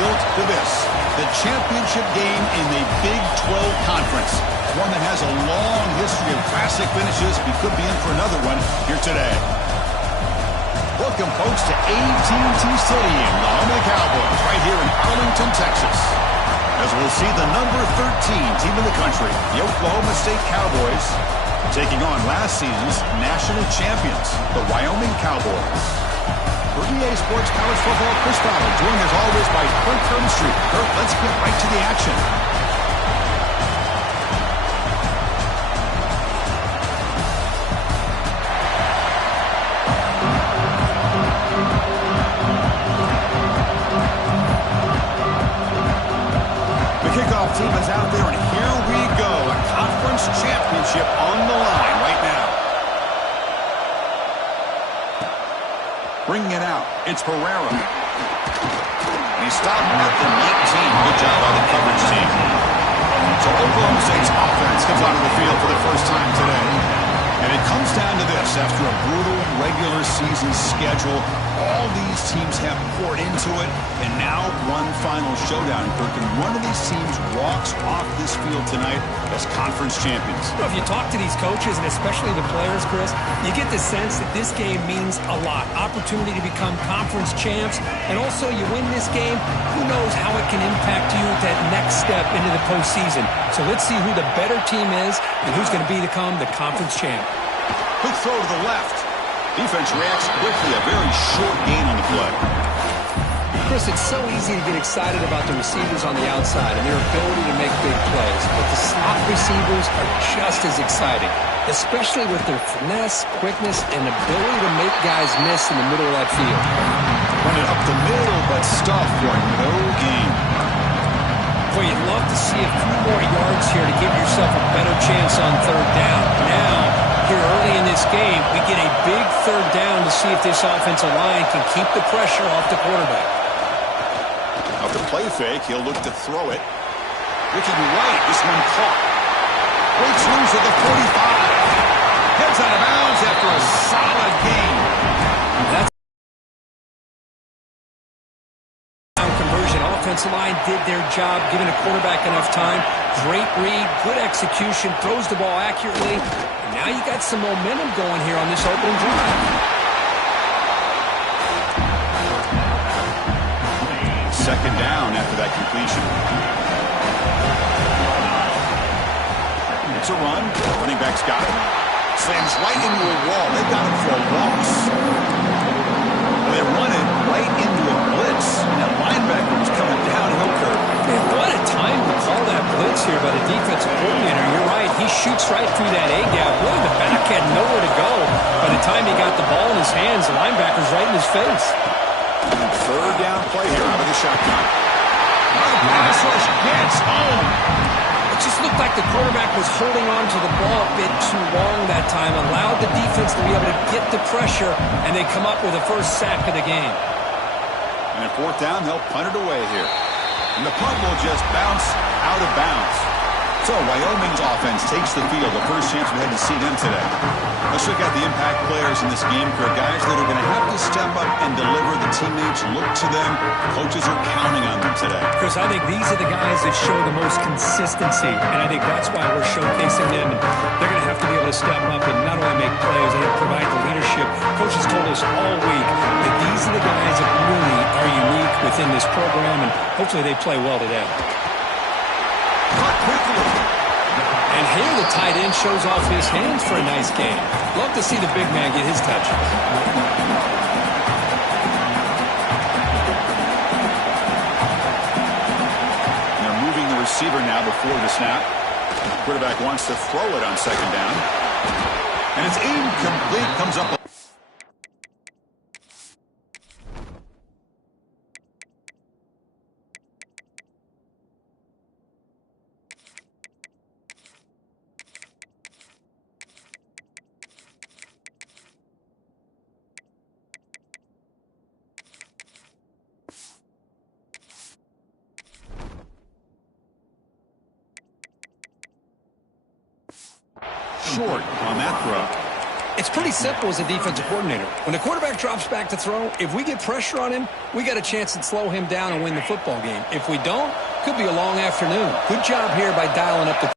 built to this, the championship game in the Big 12 Conference. One that has a long history of classic finishes. We could be in for another one here today. Welcome, folks, to AT&T Stadium, the home of the Cowboys, right here in Arlington, Texas. As we'll see the number 13 team in the country, the Oklahoma State Cowboys, taking on last season's national champions, the Wyoming Cowboys. For EA Sports College Football, Chris Fowler, joined as always by Kurt Street. Kurt, let's get right to the action. The kickoff team is out there, and here we go. A conference championship on the line right now. Bringing it out, it's Herrera. He's stopped at the 19. Good job by the coverage team. So Oklahoma State's offense comes onto the field for the first time today. And it comes down to this. After a brutal regular season schedule, all these teams have poured into it, and now one final showdown, Kirk, and one of these teams walks off this field tonight as conference champions. Well, if you talk to these coaches, and especially the players, Chris, you get the sense that this game means a lot. Opportunity to become conference champs, and also you win this game, who knows how it can impact you at that next step into the postseason. So let's see who the better team is and who's going to become the conference champ. Quick throw to the left. Defense reacts quickly. A very short gain on the play. Chris, it's so easy to get excited about the receivers on the outside and their ability to make big plays. But the slot receivers are just as exciting, especially with their finesse, quickness, and ability to make guys miss in the middle of that field. Running up the middle, but stuffed for no gain. Boy, you'd love to see a few more yards here to give yourself a better chance on third down. Now, here early in this game, we get a big third down to see if this offensive line can keep the pressure off the quarterback. Off the play fake, he'll look to throw it. Looking right, this one caught. Breaks loose at the 45. Heads out of bounds after a solid gain. That's conversion. Offensive line did their job, giving a quarterback enough time. Great read, good execution, throws the ball accurately. And now you got some momentum going here on this opening drive. Second down after that completion. It's a run. Running back's got it. Slams right into a wall. They've got him for a loss. They run it right into a blitz. And that linebacker was coming downhill curve. Man, what a time to call that blitz here by the defensive coordinator. You're right. He shoots right through that A-gap. Really, the back had nowhere to go. By the time he got the ball in his hands, the linebacker's right in his face. Third down play here out of the shotgun. Pass rush gets home. It just looked like the quarterback was holding on to the ball a bit too long that time, allowed the defense to be able to get the pressure, and they come up with the first sack of the game. And at fourth down, they'll punt it away here. And the punt will just bounce out of bounds. So Wyoming's offense takes the field. The first chance we had to see them today. Let's look at the impact players in this game, for guys that are going to have to step up and deliver. The teammates look to them. Coaches are counting on them today. Chris, I think these are the guys that show the most consistency, and I think that's why we're showcasing them. And they're going to have to be able to step up and not only make plays, they have to provide the leadership. Coaches told us all week that these are the guys that really are unique within this program, and hopefully they play well today. Caught quickly. And here the tight end shows off his hands for a nice game. Love to see the big man get his touch. They're moving the receiver now before the snap. The quarterback wants to throw it on second down. And it's incomplete. Comes up. Short on that throw. It's pretty simple as a defensive coordinator. When the quarterback drops back to throw, if we get pressure on him, we got a chance to slow him down and win the football game. If we don't, could be a long afternoon. Good job here by dialing up the...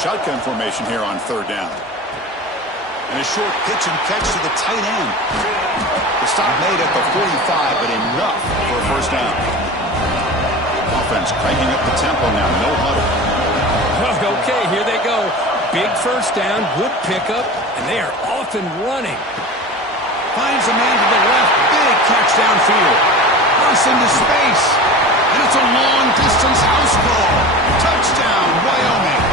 Shotgun formation here on third down. And a short pitch and catch to the tight end. The stop made at the 45, but enough for a first down. Offense cranking up the tempo now. No huddle. Okay, here they go. Big first down, good pickup, and they are off and running. Finds a man to the left. Big catch downfield. Cross into space. And it's a long-distance house ball. Touchdown, Wyoming.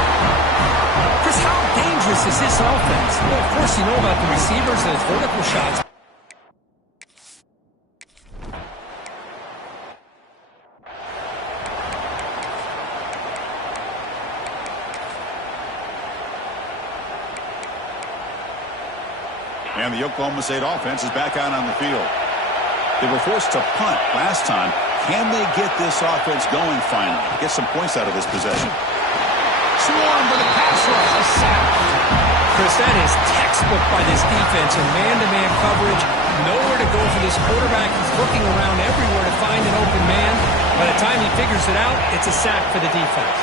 Chris, how dangerous is this offense? Well, of course, you know about the receivers and his vertical shots. And the Oklahoma State offense is back out on the field. They were forced to punt last time. Can they get this offense going finally? Get some points out of this possession. Swarm for the pass rush. A sack. Chris, that is textbook by this defense in man-to-man coverage. Nowhere to go for this quarterback. He's looking around everywhere to find an open man. By the time he figures it out, it's a sack for the defense.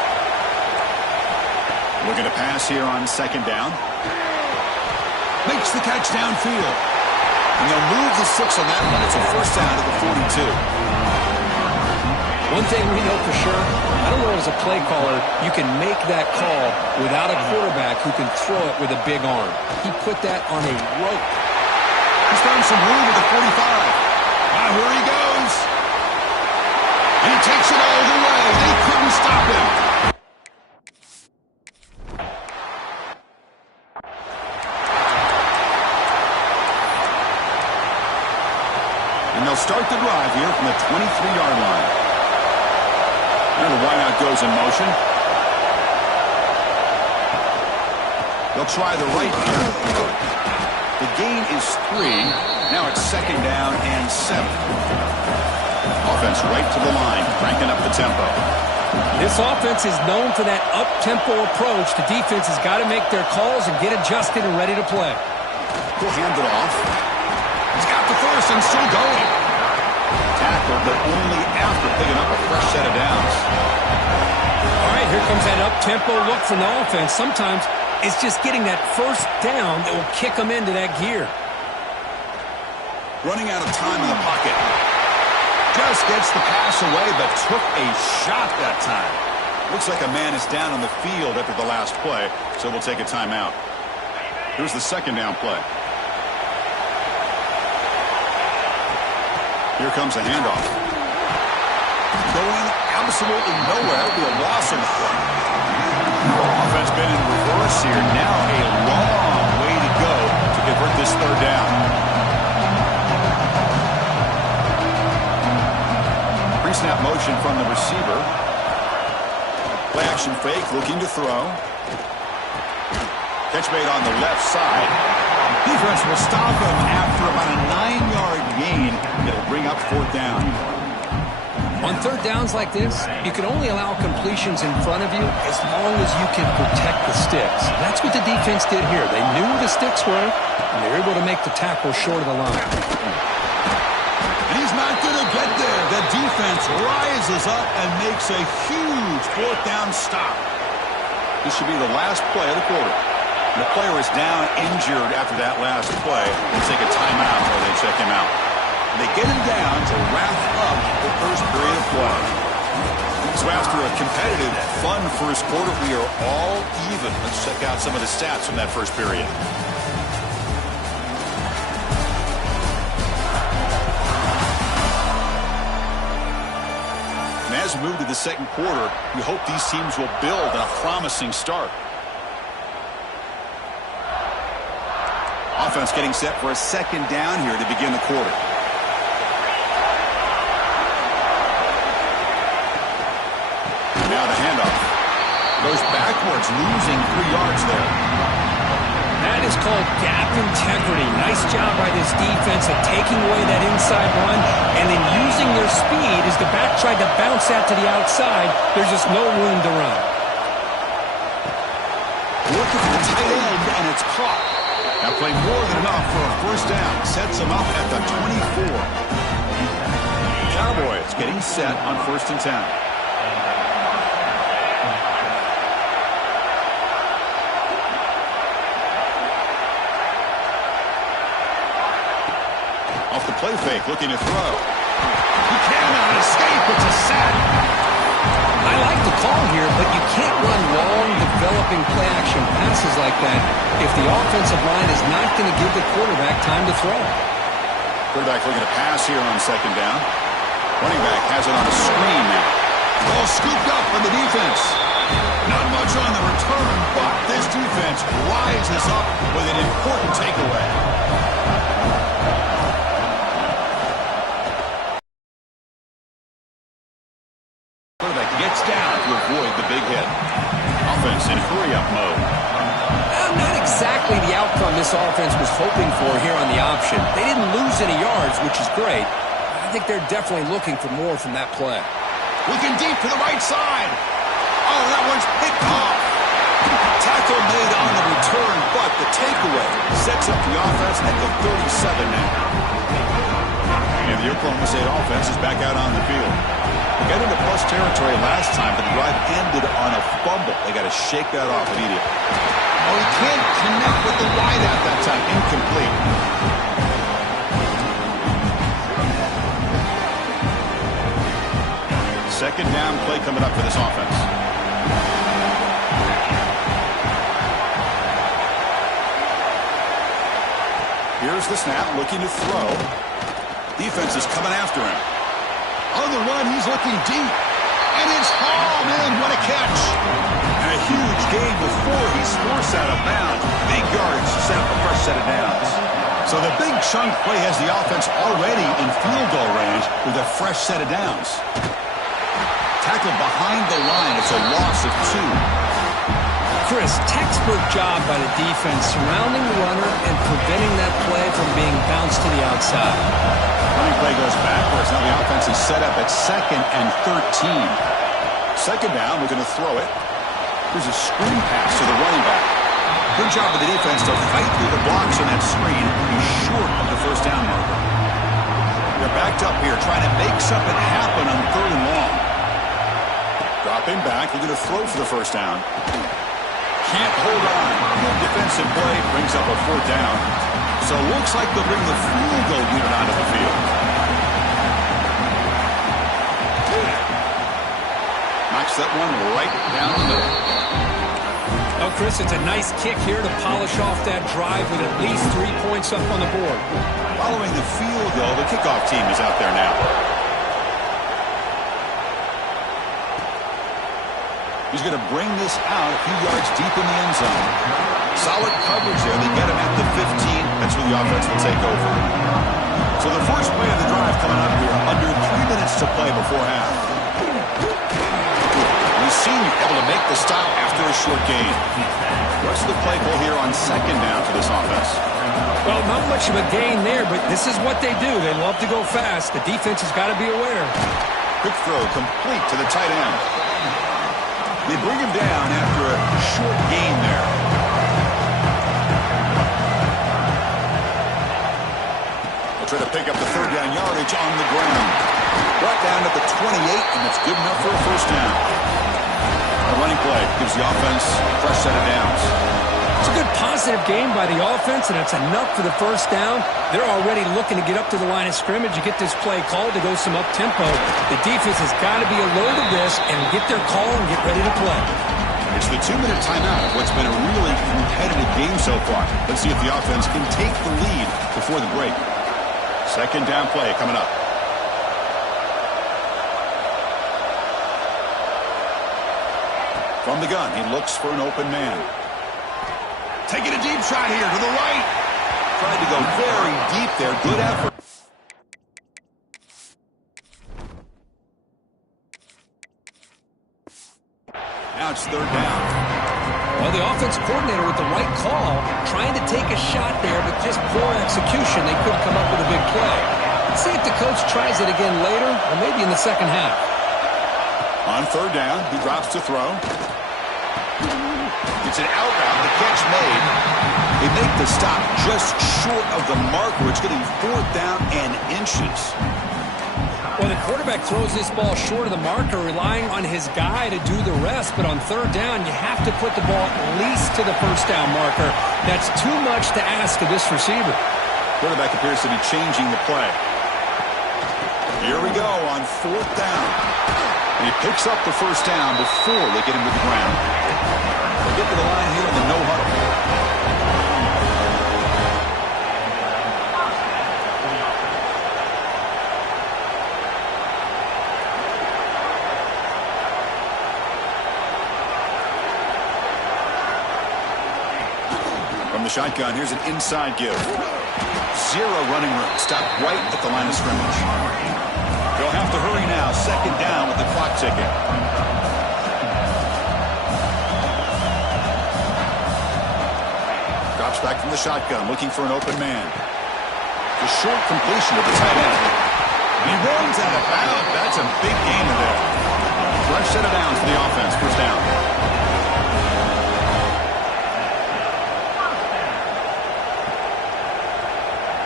Looking to pass here on second down. Makes the catch downfield. And they'll move the 6 on that one. It's a first down to the 42. One thing we know for sure, I don't know as a play caller, you can make that call without a quarterback who can throw it with a big arm. He put that on a rope. He's found some room at the 45. Here he goes. And he takes it all the way. They couldn't stop him. And they'll start the drive here from the 23-yard line. And the wideout goes in motion. They'll try the right here. The gain is 3. Now it's second down and 7. Offense right to the line, cranking up the tempo. This offense is known for that up-tempo approach. The defense has got to make their calls and get adjusted and ready to play. He'll hand it off. He's got the first and still going. Tackle, but only after picking up a fresh set of downs. All right, here comes that up-tempo look from the offense. Sometimes it's just getting that first down that will kick them into that gear. Running out of time in the pocket. Just gets the pass away, but took a shot that time. Looks like a man is down on the field after the last play, so we'll take a timeout. Here's the second down play. Here comes a handoff. Going absolutely nowhere. It'll be a loss on the play. Offense been in reverse here. Now a long way to go to convert this third down. Pre-snap motion from the receiver. Play action fake, looking to throw. Catch made on the left side. Defense will stop him after about a 9-yard gain. It'll bring up fourth down. On third downs like this, you can only allow completions in front of you as long as you can protect the sticks. That's what the defense did here. They knew where the sticks were, and they were able to make the tackle short of the line. And he's not going to get there. The defense rises up and makes a huge fourth down stop. This should be the last play of the quarter. The player is down injured after that last play. They'll take a timeout or they check him out. They get him down to wrap up the first period of play. So after a competitive, fun first quarter, we are all even. Let's check out some of the stats from that first period. And as we move to the second quarter, we hope these teams will build a promising start. Offense getting set for a second down here to begin the quarter. Now the handoff. Goes backwards, losing 3 yards there. That is called gap integrity. Nice job by this defense of taking away that inside run and then using their speed as the back tried to bounce that to the outside. There's just no room to run. looking for the tight end, and it's caught. That play more than enough for a first down. Sets him up at the 24. Cowboys getting set on 1st and 10. Off the play fake, looking to throw. He cannot escape. It's a sack. I like the call here, but you can't run long, developing play-action passes like that if the offensive line is not going to give the quarterback time to throw. Quarterback looking to pass here on 2nd down. Running back has it on a screen now. Ball scooped up on the defense. Not much on the return, but this defense rises up with an important takeaway. Quarterback gets down to avoid the big hit. Offense in hurry-up mode. Not exactly the outcome this offense was hoping for here on the option. They didn't lose any yards, which is great. I think they're definitely looking for more from that play. Looking deep to the right side. Oh, that one's picked off. Tackle made on the return, but the takeaway sets up the offense at the 37 now. And the Oklahoma State offense is back out on the field. They got into plus territory last time, but the drive ended on a fumble. They got to shake that off immediately. Oh, he can't connect with the wideout that time. Incomplete. 2nd down play coming up for this offense. Here's the snap, looking to throw. Defense is coming after him. On the run, he's looking deep. And it's hauled in. What a catch. And a huge gain before he's forced out of bounds. Big yards to set up a fresh set of downs. So the big chunk play has the offense already in field goal range with a fresh set of downs. Tackled behind the line. It's a loss of 2. Chris, textbook job by the defense surrounding the runner and preventing that play from being bounced to the outside. Running play goes backwards. Now the offense is set up at 2nd and 13. 2nd down, we're going to throw it. Here's a screen pass to the running back. Good job of the defense to fight through the blocks on that screen and be short of the first down marker. They're backed up here trying to make something happen on 3rd and long. Dropping back, they're going to throw for the first down. Can't hold on. Good defensive play brings up a 4th down. So it looks like they'll bring the field goal unit onto the field. Knocks that one right down the middle. Oh, Chris, it's a nice kick here to polish off that drive with at least 3 points up on the board. Following the field goal, the kickoff team is out there now. He's going to bring this out a few yards deep in the end zone. Solid coverage there. They get him at the 15. That's where the offense will take over. So the first play of the drive coming up here. Under 3 minutes to play before half. We've seen you able to make the stop after a short gain. Rest of the play call here on 2nd down for this offense. Well, not much of a gain there, but this is what they do. They love to go fast. The defense has got to be aware. Quick throw complete to the tight end. They bring him down after a short gain there. They'll try to pick up the 3rd down yardage on the ground. Brought down at the 28, and that's good enough for a first down. The running play gives the offense a fresh set of downs. It's a good positive game by the offense, and it's enough for the first down. They're already looking to get up to the line of scrimmage. You get this play called to go some up-tempo. The defense has got to be alert of this and get their call and get ready to play. It's the 2-minute timeout of what's been a really competitive game so far. Let's see if the offense can take the lead before the break. 2nd down play coming up. From the gun, he looks for an open man. Taking a deep shot here to the right. Tried to go very deep there. Good effort. Now it's 3rd down. Well, the offense coordinator with the right call, trying to take a shot there, but just poor execution. They couldn't come up with a big play. Let's see if the coach tries it again later, or maybe in the second half. On 3rd down, he drops to throw. He It's an out route. The catch made. They make the stop just short of the marker. It's going to be 4th down and inches. Well, the quarterback throws this ball short of the marker, relying on his guy to do the rest. But on 3rd down, you have to put the ball at least to the 1st down marker. That's too much to ask of this receiver. Quarterback appears to be changing the play. Here we go on 4th down. And he picks up the 1st down before they get him to the ground. They'll get to the line here in the no huddle. From the shotgun, here's an inside give. 0 running room. Stop right at the line of scrimmage. They'll have to hurry now. 2nd down with the clock ticking. Drops back from the shotgun, looking for an open man. The short completion to the tight end. He runs out of bounds. That's a big gain in there. Fresh set of downs for the offense. 1st down.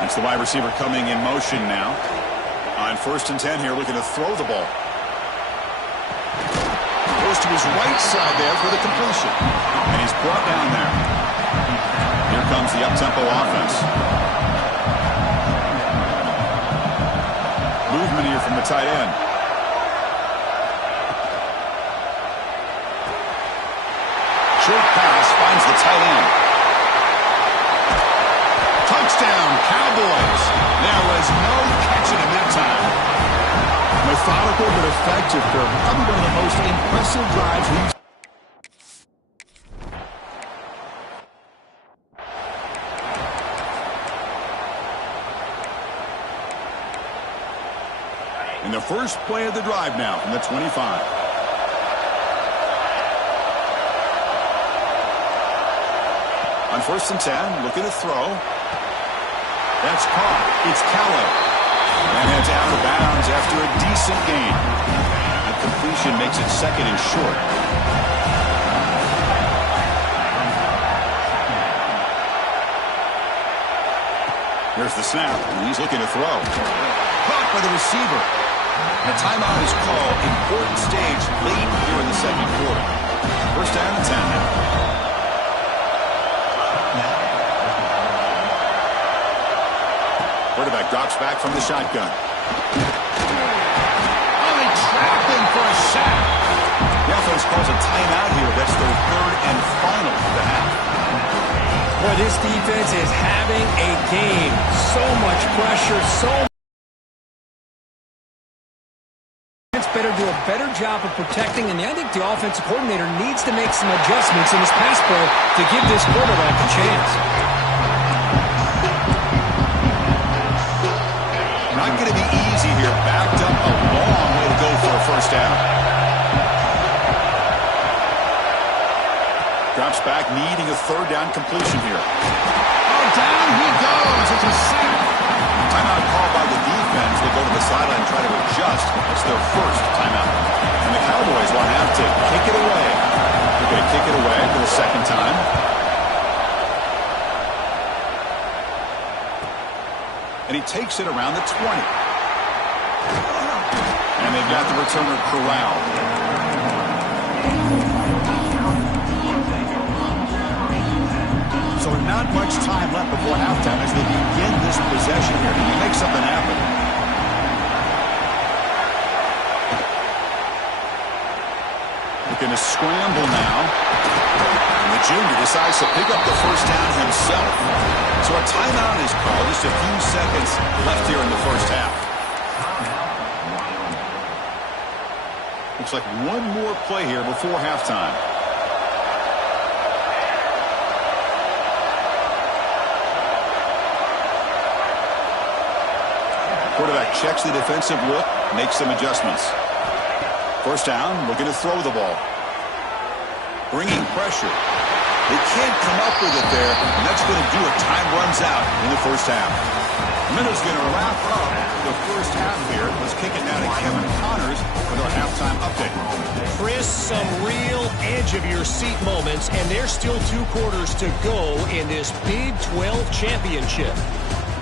It's the wide receiver coming in motion now. On 1st and 10 here, looking to throw the ball. Goes to his right side there for the completion. And he's brought down there. Here comes the up-tempo offense. Movement here from the tight end. Short pass finds the tight end. Touchdown, Cowboys. There was no catching him that time. Methodical but effective for probably one of the most impressive drives we've seen. In the first play of the drive now from the 25. On 1st and 10, looking to throw. That's caught. It's Calais. And heads out of bounds after a decent gain. The completion makes it 2nd and short. Here's the snap, and he's looking to throw. Caught by the receiver. And a timeout is called. Important stage late here in the 2nd quarter. 1st down and 10 now. Quarterback drops back from the shotgun. Oh, they trapped him for a sack. The offense calls a timeout here. That's their 3rd and final for the half. Boy, this defense is having a game. So much pressure, better do a better job of protecting, and I think the offensive coordinator needs to make some adjustments in his pass pro to give this quarterback a chance. Not going to be easy here. Backed up a long way to go for a 1st down. Drops back, needing a 3rd down completion here. Oh, down he goes. It's a sack. Timeout called by the defense. They go to the sideline and try to adjust. It's their 1st timeout. And the Cowboys will have to kick it away. They're going to kick it away for the 2nd time. And he takes it around the 20. And they've got the returner corralled. So not much time left before halftime as they begin this possession here. Can you make something happen? Looking to scramble now. And the junior decides to pick up the 1st down himself. So a timeout is called. Just a few seconds left here in the 1st half. Looks like one more play here before halftime. Quarterback checks the defensive look, makes some adjustments. 1st down, looking to throw the ball. Bringing pressure. They can't come up with it there, and that's going to do it. Time runs out in the 1st half. Minute's going to wrap up the first half here. Let's kick it now to Kevin Connors with our halftime update. Chris, some real edge-of-your-seat moments, and there's still 2 quarters to go in this Big 12 championship.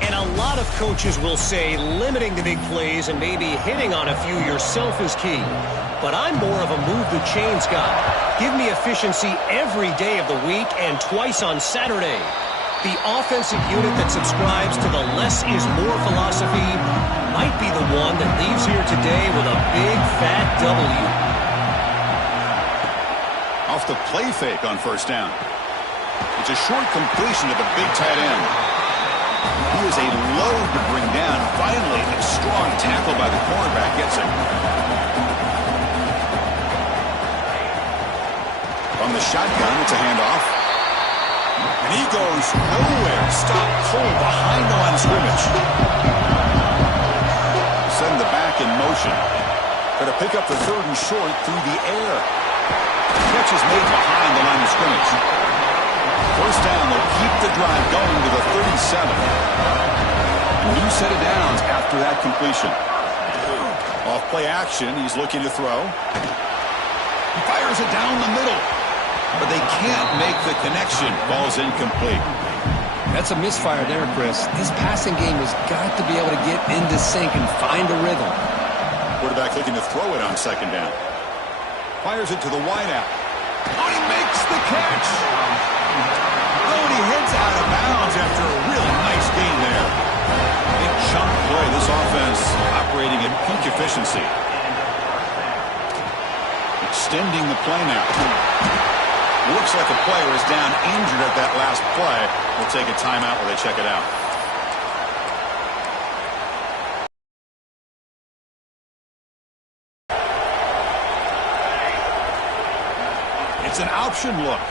And a lot of coaches will say limiting the big plays and maybe hitting on a few yourself is key. But I'm more of a move-the-chains guy. Give me efficiency every day of the week and twice on Saturday. The offensive unit that subscribes to the less is more philosophy might be the one that leaves here today with a big, fat W. Off the play fake on first down. It's a short completion to the big tight end. He is a load to bring down. Finally, a strong tackle by the cornerback gets it. On the shotgun, it's a handoff. And he goes nowhere. Stop cold behind the line of scrimmage. Send the back in motion. Got to pick up the 3rd and short through the air. Catch is made behind the line of scrimmage. First down, they'll keep the drive going to the 37. A new set of downs after that completion. Off play action, he's looking to throw. He fires it down the middle. But they can't make the connection. Ball's incomplete. That's a misfire there, Chris. This passing game has got to be able to get into sync and find a rhythm. Quarterback looking to throw it on second down. Fires it to the wideout. Oh, he makes the catch. Oh, and he heads out of bounds after a really nice gain there. Big chunk play. This offense operating at peak efficiency. Extending the play now. Looks like a player is down injured at that last play. We'll take a timeout while they check it out. It's an option look.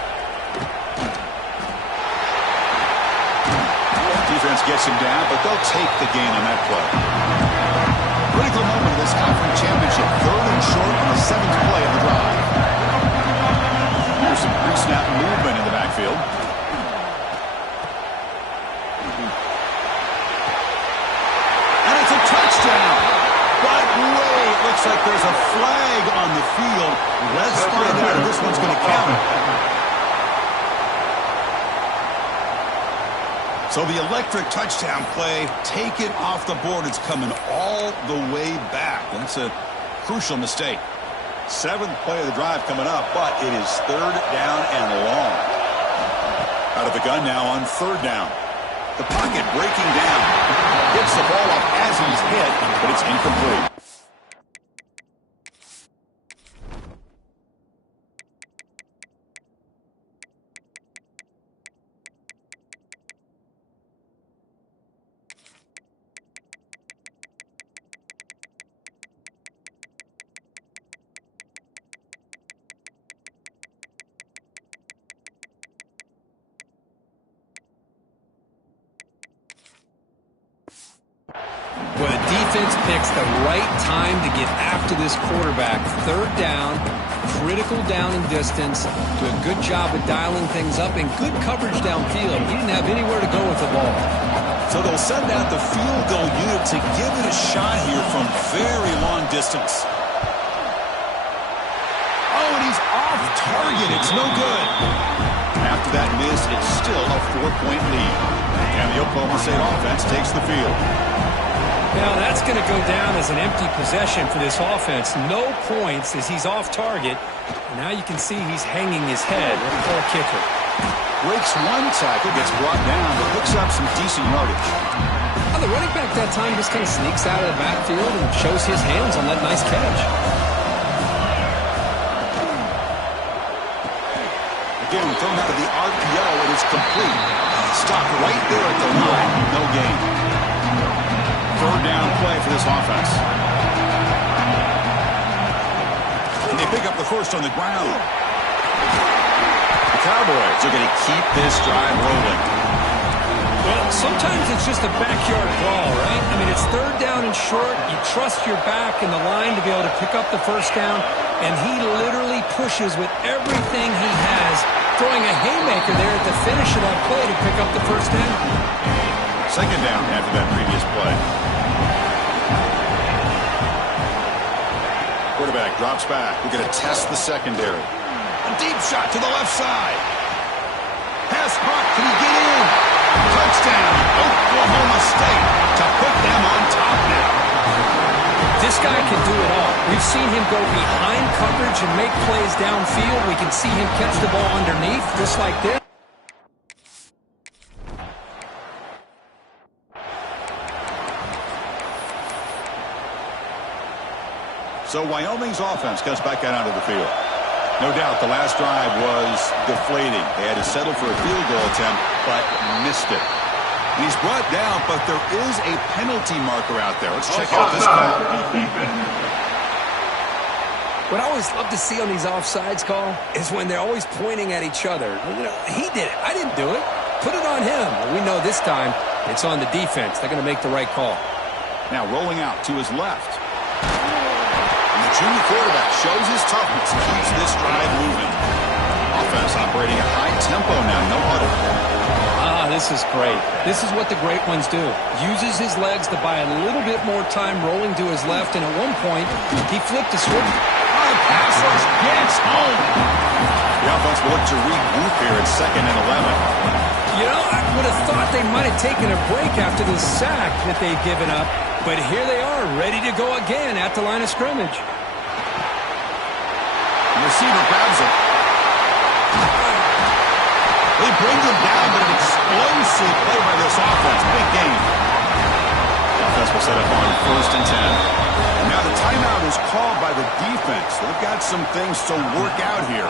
Defense gets him down, but they'll take the gain on that play. Critical moment of this conference championship. 3rd and short on the 7th play of the drive. There's some pre-snap movement in the backfield. And it's a touchdown. But wait, it looks like there's a flag on the field. Let's find out if this one's going to count. So the electric touchdown play, taken off the board. It's coming all the way back. That's a crucial mistake. 7th play of the drive coming up, but it is 3rd down and long. Out of the gun now on 3rd down. The pocket breaking down. Gets the ball up as he's hit, but it's incomplete. Well, the defense picks the right time to get after this quarterback. 3rd down, critical down and distance. Do a good job of dialing things up and good coverage downfield. He didn't have anywhere to go with the ball. So they'll send out the field goal unit to give it a shot here from very long distance. Oh, and he's off target. It's no good. After that miss, it's still a 4-point lead. And the Oklahoma State offense takes the field. Now, that's going to go down as an empty possession for this offense. No points as he's off target. And now you can see he's hanging his head. What a poor kicker. Breaks one tackle, gets brought down, but picks up some decent yardage. Well, the running back that time just kind of sneaks out of the backfield and shows his hands on that nice catch. Again, thrown out of the RPO, it is complete. Stopped right there at the line. No gain. 3rd down play for this offense. And they pick up the first on the ground. The Cowboys are going to keep this drive rolling. Well, sometimes it's just a backyard brawl, right? I mean, it's 3rd down and short. You trust your back in the line to be able to pick up the first down, and he literally pushes with everything he has, throwing a haymaker there at the finish of that play to pick up the first down. Second down after that previous play. Quarterback drops back. We're going to test the secondary. A deep shot to the left side. Pass caught. Can he get in? Touchdown, Oklahoma State, to put them on top now. This guy can do it all. We've seen him go behind coverage and make plays downfield. We can see him catch the ball underneath, just like this. So Wyoming's offense comes back out onto the field. No doubt the last drive was deflating. They had to settle for a field goal attempt, but missed it. And he's brought down, but there is a penalty marker out there. Let's check out this call. What I always love to see on these offsides call is when they're always pointing at each other. You know, he did it. I didn't do it. Put it on him. We know this time it's on the defense. They're going to make the right call. Now rolling out to his left. Junior quarterback shows his toughness, keeps this drive moving. Offense operating at high tempo now, no huddle. This is great. This is what the great ones do. Uses his legs to buy a little bit more time rolling to his left, and at one point, he flipped a switch. Pass rush gets home. The offense will look to regroup here at 2nd and 11. You know, I would have thought they might have taken a break after the sack that they've given up, but here they are, ready to go again at the line of scrimmage. Receiver grabs it. They bring him down, but an explosive play by this offense. Big game. The offense will set up on 1st and 10. And now the timeout is called by the defense. They've got some things to work out here.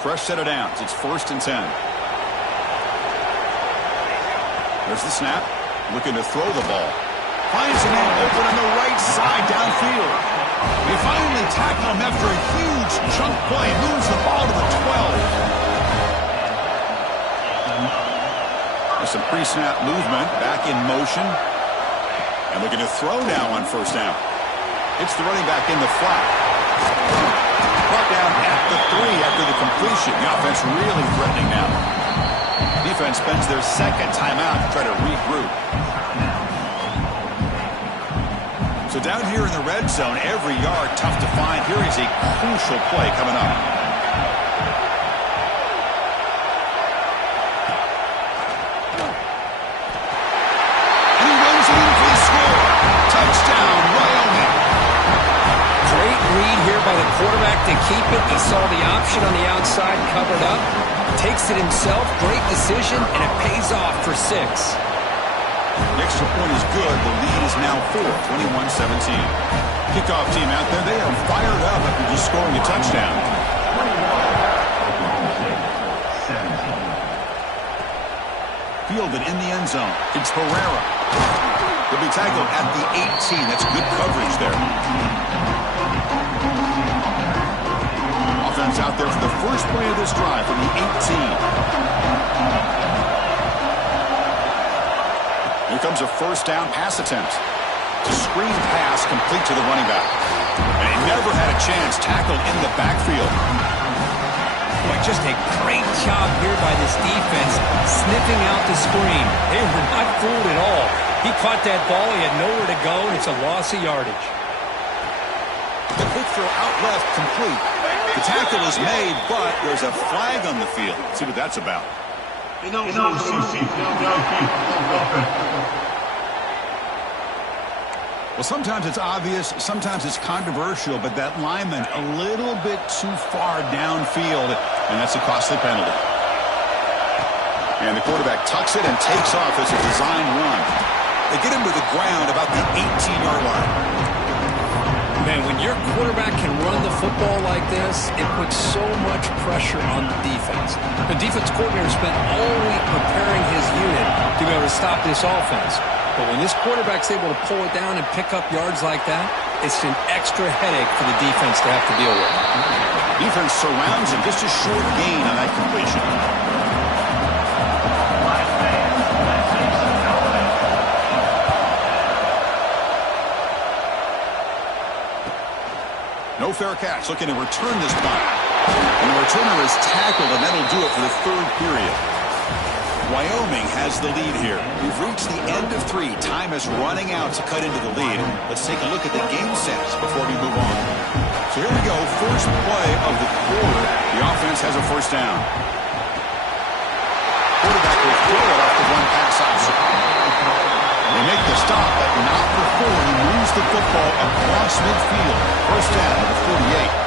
Fresh set of downs. It's 1st and 10. There's the snap. Looking to throw the ball. Finds a man open on the right side downfield. They finally tackle him after a huge chunk play. Moves the ball to the 12. There's some pre-snap movement. Back in motion. And looking to throw now on 1st down. It's the running back in the flat. Brought down at the 3 after the completion. The offense really threatening now. Defense spends their 2nd timeout to try to regroup. So down here in the red zone, every yard tough to find. Here is a crucial play coming up. And he runs it in for the score. Touchdown, Wyoming. Great read here by the quarterback to keep it. He saw the option on the outside covered up. Takes it himself. Great decision, and it pays off for 6. The extra point is good. The lead is now 4, 21-17. Kickoff team out there. They are fired up after just scoring a touchdown. Fielded in the end zone. It's Herrera. He'll be tackled at the 18. That's good coverage there. Offense out there for the first play of this drive from the 18. Here comes a 1st down pass attempt. It's a screen pass complete to the running back. And he never had a chance, tackled in the backfield. Boy, just a great job here by this defense, sniffing out the screen. They were not fooled at all. He caught that ball, he had nowhere to go, and it's a loss of yardage. The quick throw out left, complete. The tackle is made, but there's a flag on the field. Let's see what that's about. Well, sometimes it's obvious, sometimes it's controversial, but that lineman a little bit too far downfield, and that's a costly penalty. And the quarterback tucks it and takes off as a design run. They get him to the ground about the 18-yard line. Man, when your quarterback can run the football like this, it puts so much pressure on the defense. The defense coordinator spent all week preparing his unit to be able to stop this offense. But when this quarterback's able to pull it down and pick up yards like that, it's an extra headache for the defense to have to deal with. Defense surrounds him, just a short gain on that completion. No fair catch, looking to return this punt. And the returner is tackled, and that'll do it for the 3rd period. Wyoming has the lead here. We've reached the end of 3. Time is running out to cut into the lead. Let's take a look at the game sets before we move on. So here we go. First play of the quarter. The offense has a first down. Quarterback will throw it off the one pass option. They make the stop, but not before he moves the football across midfield. First down at the 48.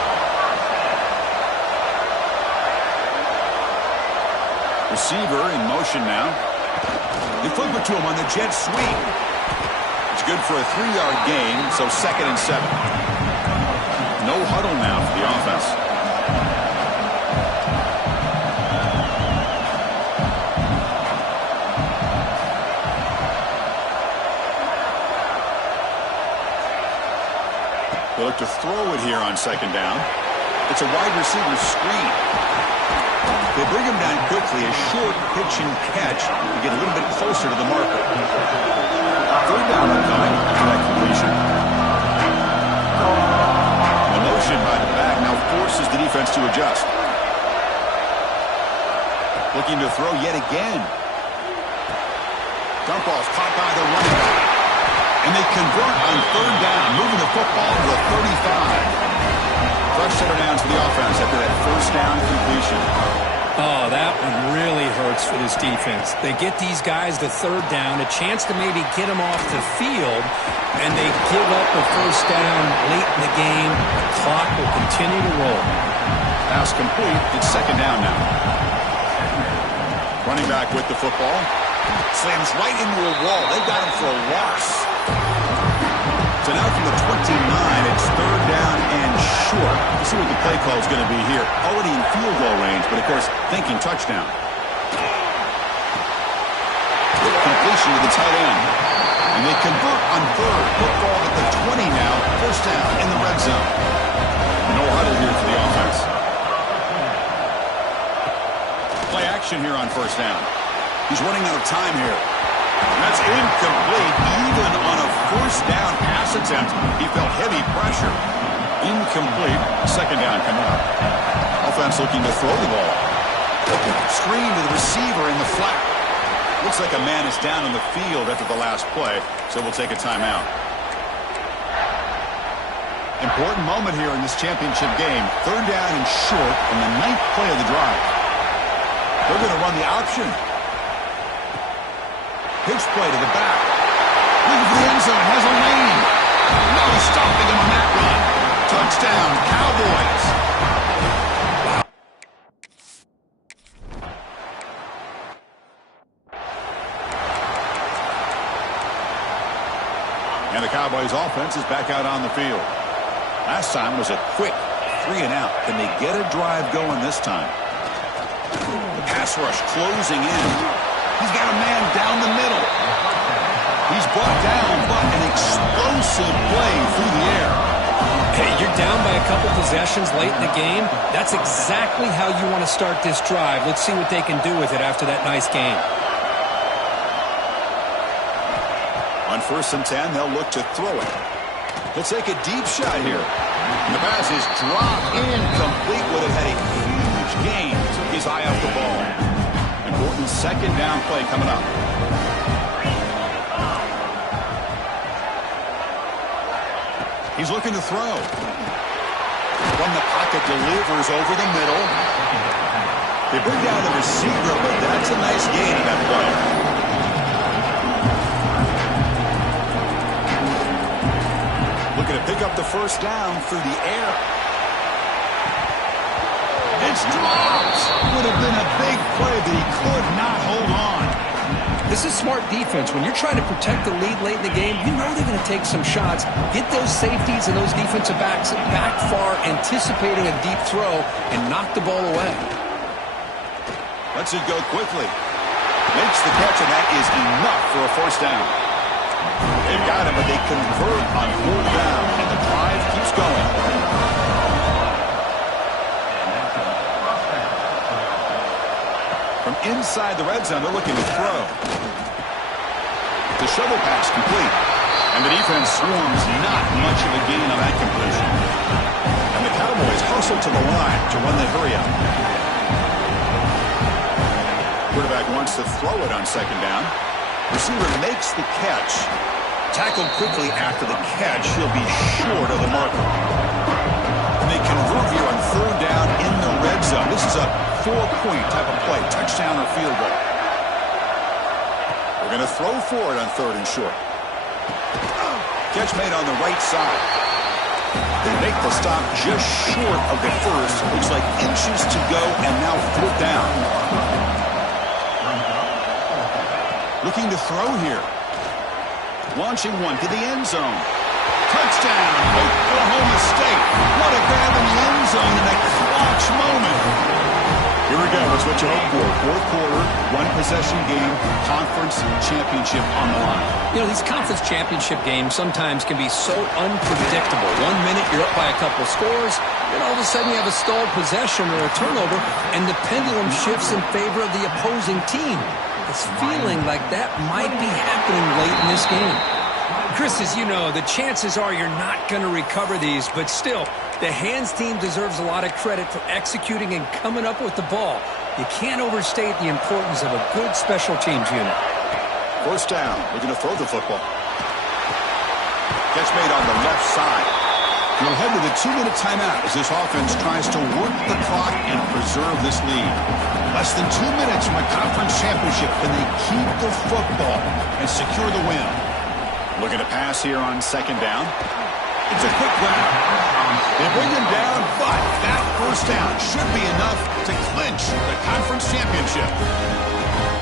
Receiver in motion now. They flip it to him on the jet sweep. It's good for a 3-yard gain, so 2nd and 7. No huddle now for the offense. They look to throw it here on 2nd down. It's a wide receiver screen. They bring him down quickly, a short pitch and catch to get a little bit closer to the marker. 3rd down upcoming after that completion. The motion by the back now forces the defense to adjust. Looking to throw yet again. Dump ball's caught by the running back. And they convert on 3rd down, moving the football to the 35. Fresh set of downs for the offense after that first down completion. Oh, that one really hurts for this defense. They get these guys the 3rd down, a chance to maybe get them off the field, and they give up a first down late in the game. The clock will continue to roll. Pass complete. It's 2nd down now. Running back with the football. Slams right into a wall. They got him for a loss. So now from the 29, it's 3rd down and short. Let's see what the play call is going to be here. Already in field goal range, but of course, thinking touchdown. Completion to the tight end. And they convert on 3rd. Football at the 20 now. First down in the red zone. No huddle here for the offense. Play action here on 1st down. He's running out of time here. And that's incomplete. Even on a first down pass attempt, he felt heavy pressure. Incomplete. 2nd down coming up. Offense looking to throw the ball. Screen to the receiver in the flat. Looks like a man is down on the field after the last play, so we'll take a timeout. Important moment here in this championship game. 3rd down and short in the 9th play of the drive. They're going to run the option. Pitch play to the back. Looking for the end zone. Has a lane. No stopping him on that run. Touchdown, Cowboys. And the Cowboys offense is back out on the field. Last time was a quick 3 and out. Can they get a drive going this time? The pass rush closing in. He's got a man down the middle. He's brought down, but an explosive play through the air. Hey, you're down by a couple possessions late in the game. That's exactly how you want to start this drive. Let's see what they can do with it after that nice game. On 1st and 10, they'll look to throw it. He'll take a deep shot here. And the pass is dropped incomplete. Would have had a huge gain. Took his eye off the ball. Important 2nd down play coming up. He's looking to throw. From the pocket, delivers over the middle. They bring down the receiver, but that's a nice gain in that play. Looking to pick up the first down through the air. It's dropped. Would have been a big play, but he could not hold on. This is smart defense. When you're trying to protect the lead late in the game, you know they're going to take some shots. Get those safeties and those defensive backs back far, anticipating a deep throw, and knock the ball away. Lets it go quickly. Makes the catch, and that is enough for a first down. They've got him, but they convert on 4th down, and the drive keeps going. From inside the red zone, they're looking to throw. The shovel pass complete. And the defense swarms not much of a gain on that completion. And the Cowboys hustle to the line to run the hurry up. Quarterback wants to throw it on second down. Receiver makes the catch. Tackled quickly after the catch. He'll be short of the marker. And they convert here on third down in the red zone. This is a 4-point type of play, touchdown or field goal. We're going to throw for it on third and short. Catch made on the right side. They make the stop just short of the first. Looks like inches to go, and now 4th down. Looking to throw here. Launching one to the end zone. Touchdown, Oklahoma State. What a grab in the end zone in a clutch moment. Here we go. It's what you hope for. 4th quarter, 1-possession game, conference championship on the line. You know, these conference championship games sometimes can be so unpredictable. 1 minute you're up by a couple of scores, then all of a sudden you have a stalled possession or a turnover, and the pendulum shifts in favor of the opposing team. It's feeling like that might be happening late in this game. Chris, as you know, the chances are you're not going to recover these, but still, the Hands team deserves a lot of credit for executing and coming up with the ball. You can't overstate the importance of a good special teams unit. 1st down. We're going to throw the football. Catch made on the left side. We'll head to the 2-minute timeout as this offense tries to work the clock and preserve this lead. Less than 2 minutes from a conference championship. Can they keep the football and secure the win? Looking to pass here on second down. It's a quick grab. They bring him down, but that 1st down should be enough to clinch the conference championship.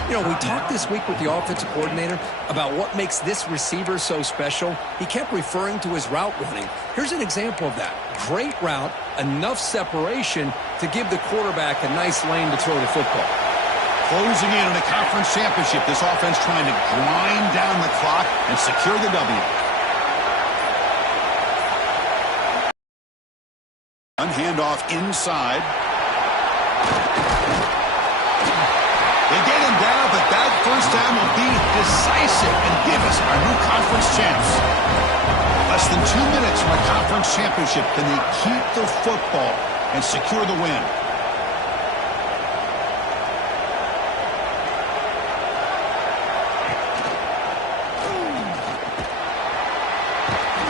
You know, we talked this week with the offensive coordinator about what makes this receiver so special. He kept referring to his route running. Here's an example of that. Great route, enough separation to give the quarterback a nice lane to throw the football. Closing in on a conference championship, this offense trying to grind down the clock and secure the W. Handoff inside. They get him down, but that 1st down will be decisive and give us our new conference champs. Less than 2 minutes from a conference championship. Can they keep the football and secure the win?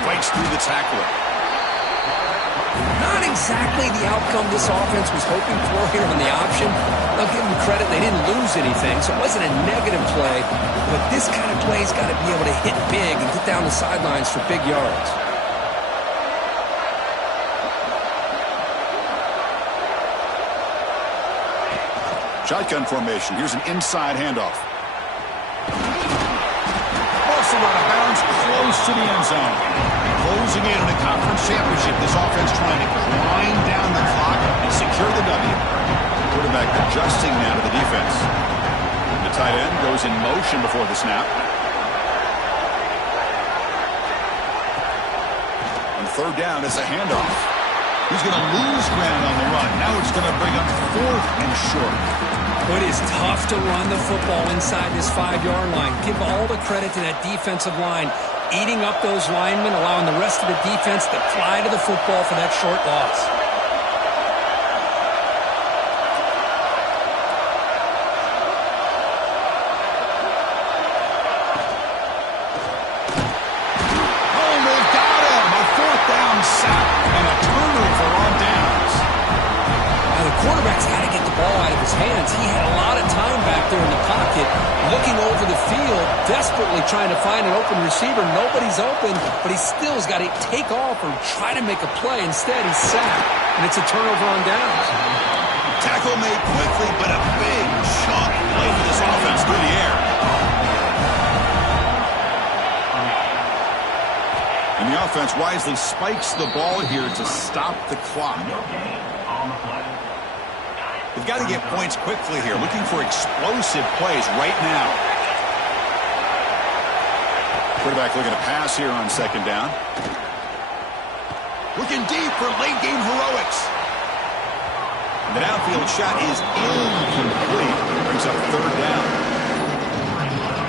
Fights through the tackler. Not exactly the outcome this offense was hoping for here on the option. I'll give them credit, they didn't lose anything, so it wasn't a negative play. But this kind of play's got to be able to hit big and get down the sidelines for big yards. Shotgun formation. Here's an inside handoff. Also out of bounds, close to the end zone. Closing in on a conference championship. This offense trying to grind down the clock and secure the W. Quarterback adjusting now to the defense. The tight end goes in motion before the snap. On 3rd down, it's a handoff. He's going to lose ground on the run. Now it's going to bring up 4th and short. It is tough to run the football inside this 5-yard line. Give all the credit to that defensive line, eating up those linemen, allowing the rest of the defense to fly to the football for that short loss. Oh, they've got him! A 4th down sack and a turnover on downs. Now the quarterback's got to get the ball out of his hands. He had a lot of time back there in the pocket, looking over the field, desperately trying to find an open receiver. Nobody's open, but he still has got to take off or try to make a play. Instead, he's sacked, and it's a turnover on downs. Tackle made quickly, but a big chunk play for this offense through the air. And the offense wisely spikes the ball here to stop the clock. They've got to get points quickly here, looking for explosive plays right now. Quarterback looking to pass here on second down. Looking deep for late-game heroics. And the downfield shot is incomplete. Brings up 3rd down.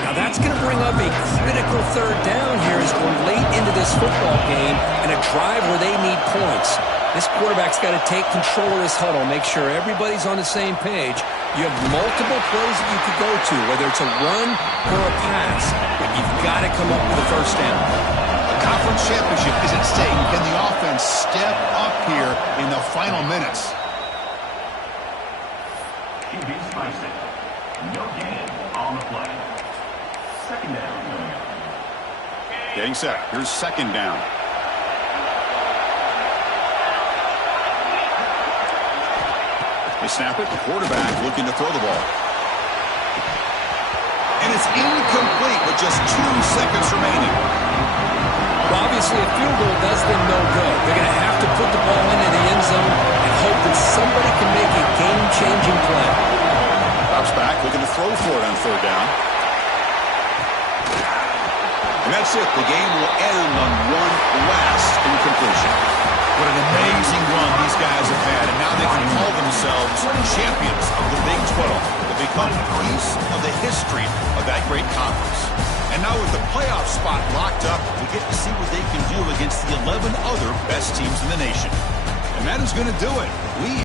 Now that's going to bring up a critical 3rd down here as we're late into this football game and a drive where they need points. This quarterback's got to take control of this huddle, make sure everybody's on the same page, You have multiple plays that you could go to, whether it's a run or a pass, but you've got to come up with a first down. A conference championship is at stake. Can the offense step up here in the final minutes? QB's pricing. No gain on the play. Second down. Getting set. Here's second down. They snap it. The quarterback looking to throw the ball. And it's incomplete with just 2 seconds remaining. Well, obviously, a field goal does them no good. They're going to have to put the ball into the end zone and hope that somebody can make a game-changing play. Drops back, looking to throw for it on third down. And that's it. The game will end on one last incompletion. What an amazing run these guys have had, and now they can call themselves champions of the Big 12. They become a piece of the history of that great conference. And now with the playoff spot locked up, we get to see what they can do against the 11 other best teams in the nation. And that is going to do it. We